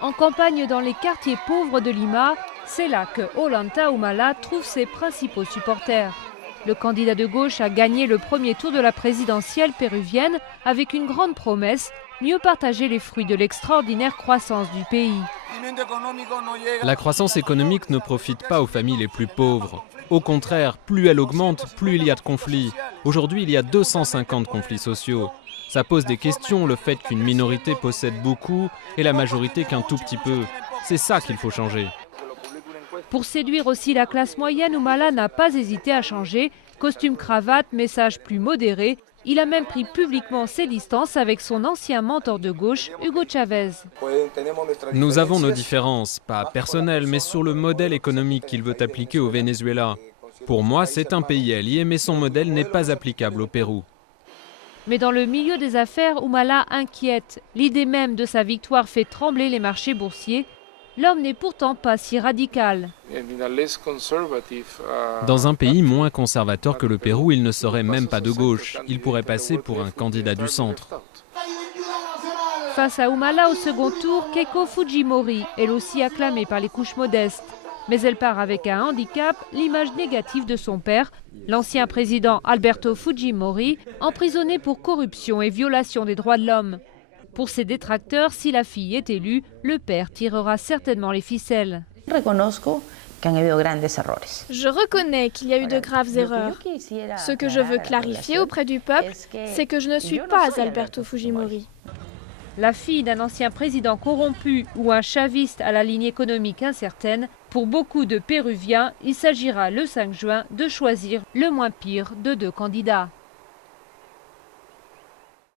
En campagne dans les quartiers pauvres de Lima, c'est là que Ollanta Humala trouve ses principaux supporters. Le candidat de gauche a gagné le premier tour de la présidentielle péruvienne avec une grande promesse, mieux partager les fruits de l'extraordinaire croissance du pays. La croissance économique ne profite pas aux familles les plus pauvres. Au contraire, plus elle augmente, plus il y a de conflits. Aujourd'hui, il y a 250 conflits sociaux. Ça pose des questions, le fait qu'une minorité possède beaucoup et la majorité qu'un tout petit peu. C'est ça qu'il faut changer. Pour séduire aussi la classe moyenne, Humala n'a pas hésité à changer. Costume cravate, message plus modéré. Il a même pris publiquement ses distances avec son ancien mentor de gauche, Hugo Chavez. Nous avons nos différences, pas personnelles, mais sur le modèle économique qu'il veut appliquer au Venezuela. Pour moi, c'est un pays allié, mais son modèle n'est pas applicable au Pérou. Mais dans le milieu des affaires, Humala inquiète. L'idée même de sa victoire fait trembler les marchés boursiers. L'homme n'est pourtant pas si radical. Dans un pays moins conservateur que le Pérou, il ne serait même pas de gauche. Il pourrait passer pour un candidat du centre. Face à Humala au second tour, Keiko Fujimori, elle aussi acclamée par les couches modestes. Mais elle part avec un handicap, l'image négative de son père, l'ancien président Alberto Fujimori, emprisonné pour corruption et violation des droits de l'homme. Pour ses détracteurs, si la fille est élue, le père tirera certainement les ficelles. Je reconnais qu'il y a eu de graves erreurs. Ce que je veux clarifier auprès du peuple, c'est que je ne suis pas Alberto Fujimori. La fille d'un ancien président corrompu ou un chaviste à la ligne économique incertaine, pour beaucoup de Péruviens, il s'agira le 5 juin de choisir le moins pire de deux candidats.